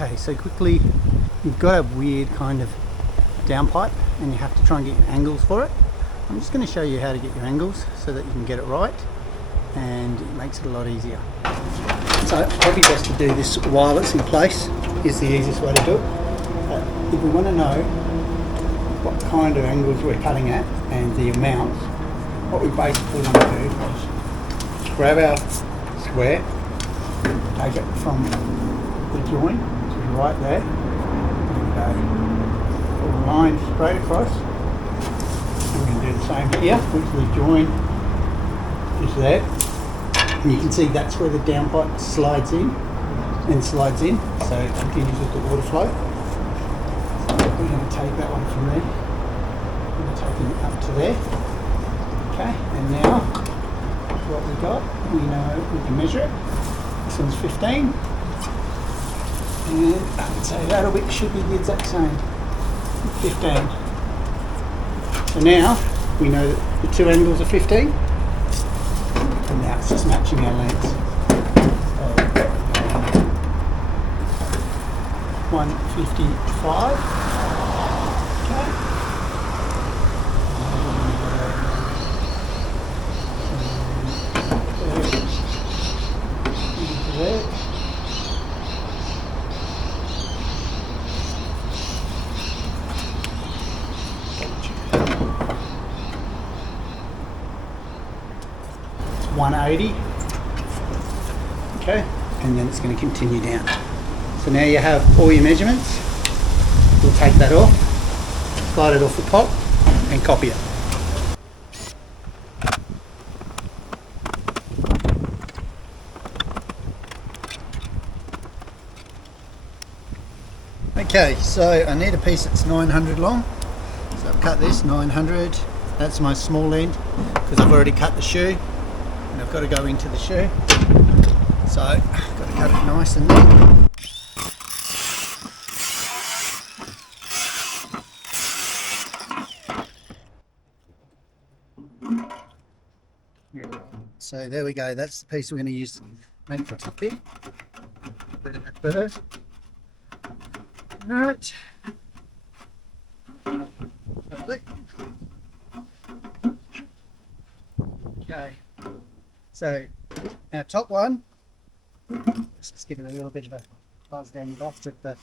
Okay, so quickly, you've got a weird kind of downpipe and you have to try and get your angles for it. I'm just going to show you how to get your angles so that you can get it right, and it makes it a lot easier. So probably best to do this while it's in place is the easiest way to do it. But if we want to know what kind of angles we're cutting at and the amounts, what we basically want to do is grab our square, take it from the joint, which is right there, and put a line straight across. And we're going to do the same here, which the joint is there. And you can see that's where the downpipe slides in and slides in, so it continues with the water flow. So we're going to take that one from there. We're going to take it up to there. Okay, and now what we got, we know we can measure it. This one's 15. And I would say should be the exact same, 15. So now we know that the two angles are 15, and now it's just matching our lengths. So 155. Okay. There. 180. Okay, and then it's going to continue down. So now you have all your measurements. We'll take that off, slide it off the top, and copy it. Okay, so I need a piece that's 900 long. So I've cut this 900. That's my small end because I've already cut the shoe. And I've got to go into the shoe, so I've got to cut it nice and neat. So there we go, that's the piece we're going to use to make the top here. Put it at first. Alright. Okay. So our top one, let's just give it a little bit of a buzz down the box with the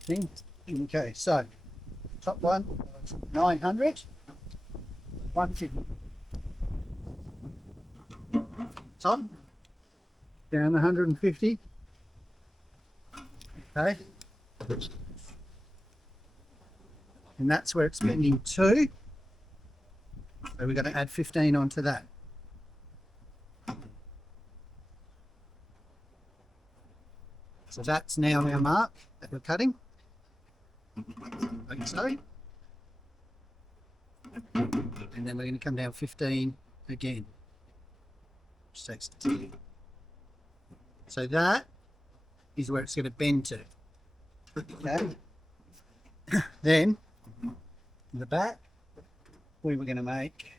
thing. Okay, so top one, 900, 150. Top, down 150. Okay. And that's where it's bending to. So we're going to add 15 onto that. So that's now our mark that we're cutting, like so. And then we're going to come down 15 again, which takes it to. So that is where it's going to bend to. Okay. Then in the back, we were going to make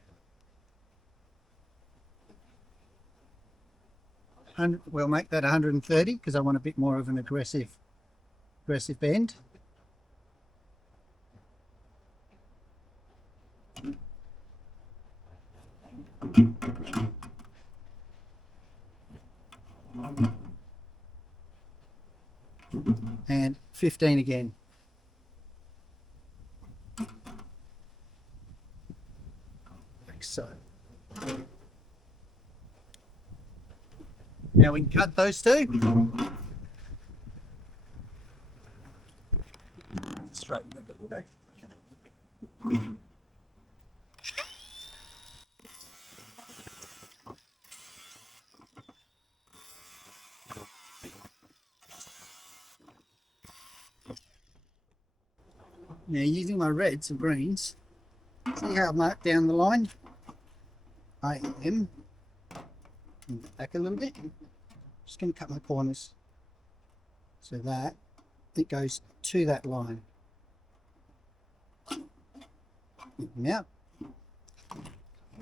100, we'll make that 130 because I want a bit more of an aggressive bend. And 15 again. Like so. Now we can cut those two. Straighten it a little. Now using my reds and greens, see how I've marked down the line? I am back a little bit. Just going to cut my corners so that it goes to that line. Now,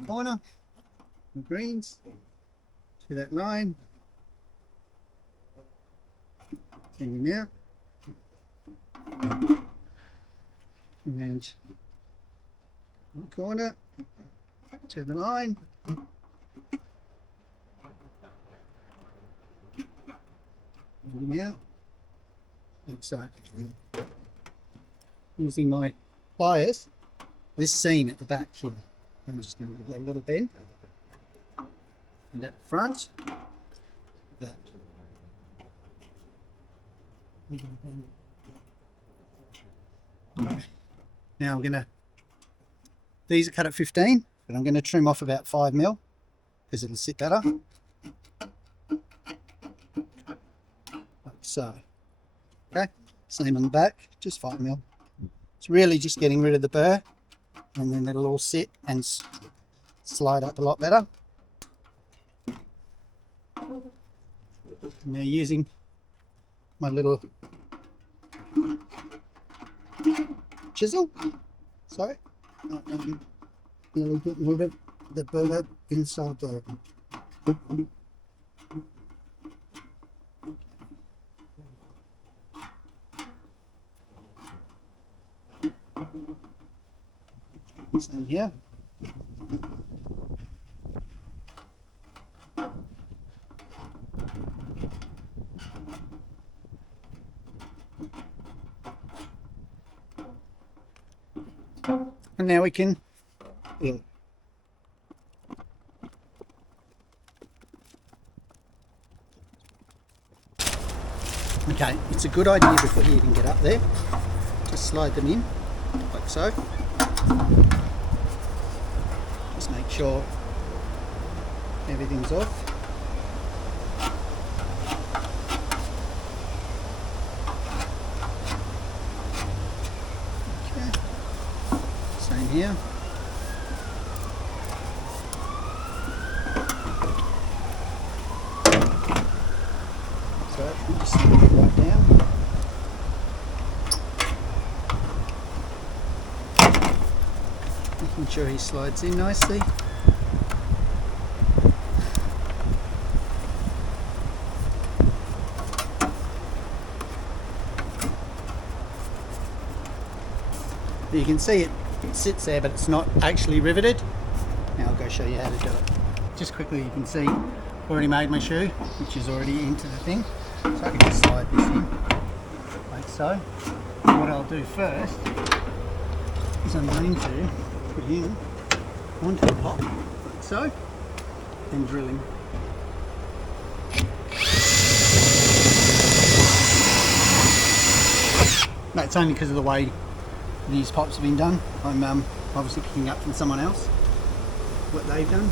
corner, the greens to that line, in now. And one corner to the line. Now, like so. Using my pliers, this seam at the back here, I'm just going to give that a little bend. And at the front, that. Now I'm going to, these are cut at 15, but I'm going to trim off about 5 mil because it'll sit better. Like so. Okay, same on the back, just 5 mil. It's really just getting rid of the burr, and then it'll all sit and slide up a lot better. Now using my little chisel, sorry, a little bit move it, the burr inside there. Same here. And now we can okay, it's a good idea before you even get up there, just slide them in like so. Just make sure everything's off. Okay, same here. So just slide it right down. Making sure he slides in nicely. You can see it sits there, but it's not actually riveted. Now I'll go show you how to do it. Just quickly, you can see I've already made my shoe, which is already into the thing. So I can just slide this in like so. What I'll do first is I'm going to put him onto the pop, like so, and drill him. That's only because of the way these pops have been done. I'm obviously picking up from someone else what they've done.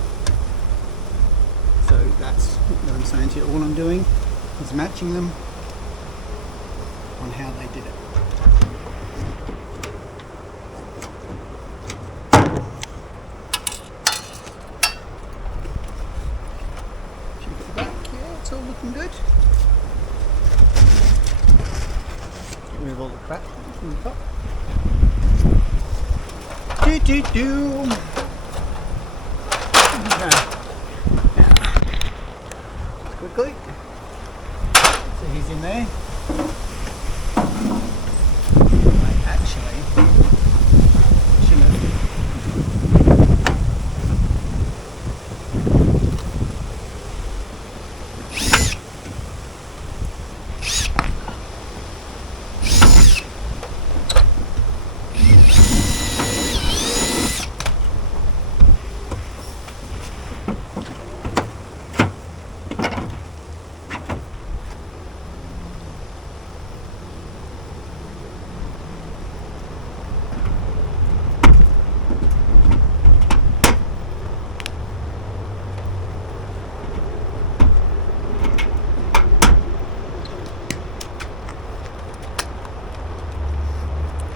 So that's what I'm saying to you. All I'm doing is matching them on how they did it. All looking good. Get rid of all the crap from the top. Okay. Quickly. So he's in there. Actually, shouldn't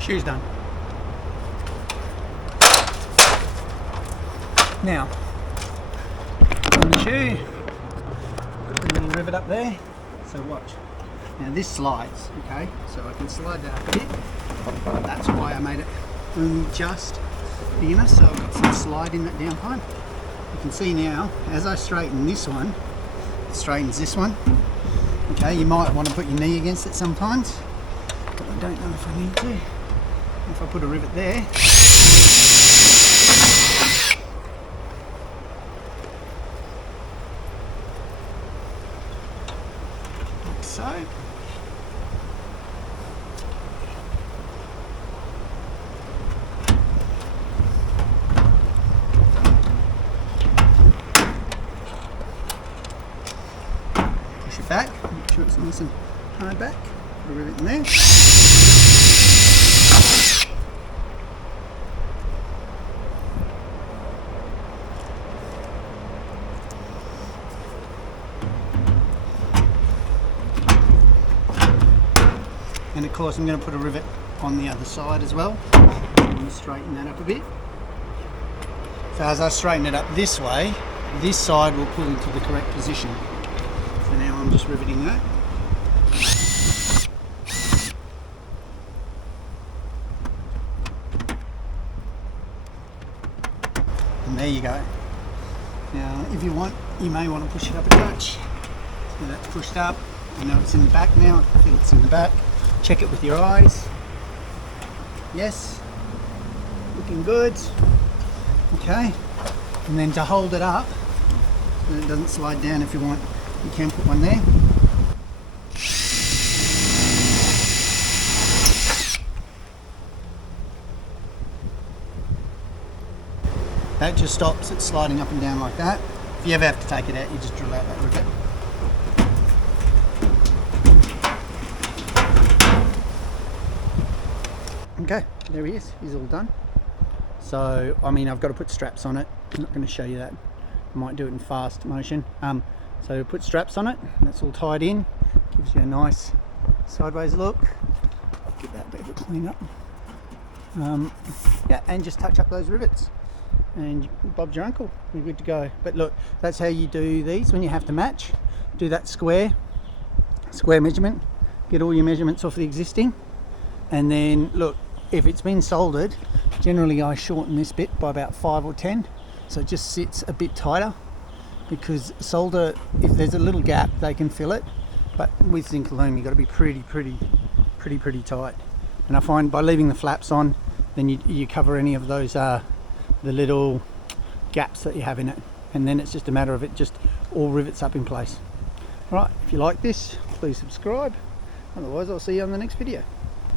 shoe's done. Now, on the shoe, got the little rivet up there, so watch. Now this slides, okay, so I can slide that up a bit. That's why I made it only just big enough, so I've got some slide in that downpipe. You can see now, as I straighten this one, it straightens this one, Okay, you might want to put your knee against it sometimes, but I don't know if I need to. If I put a rivet there, like so. Push it back, make sure it's nice and hard back. Put a rivet in there. And of course I'm going to put a rivet on the other side as well. I'm going to straighten that up a bit. So as I straighten it up this way, this side will pull into the correct position. So now I'm just riveting that. And there you go. Now if you want, you may want to push it up a touch. So that's pushed up. You know it's in the back now. I feel it's in the back. Check it with your eyes. Yes, looking good. Okay, and then to hold it up so it doesn't slide down, if you want, you can put one there. That just stops it sliding up and down like that. If you ever have to take it out, you just drill out that rivet. Okay, there he is, he's all done. So, I mean, I've got to put straps on it. I'm not going to show you that. I might do it in fast motion. So put straps on it, that's all tied in. Gives you a nice sideways look. Get that bit of a clean up. Yeah, and just touch up those rivets. And Bob's your uncle, you're good to go. But look, that's how you do these when you have to match. Do that square measurement. Get all your measurements off the existing. And then, look, if it's been soldered, generally I shorten this bit by about 5 or 10, so it just sits a bit tighter, because solder, if there's a little gap, they can fill it, but with zinc aluminum you've got to be pretty tight. And I find by leaving the flaps on, then you cover any of those the little gaps that you have in it, and then it's just a matter of it just all rivets up in place. All right, if you like this, please subscribe, otherwise I'll see you on the next video.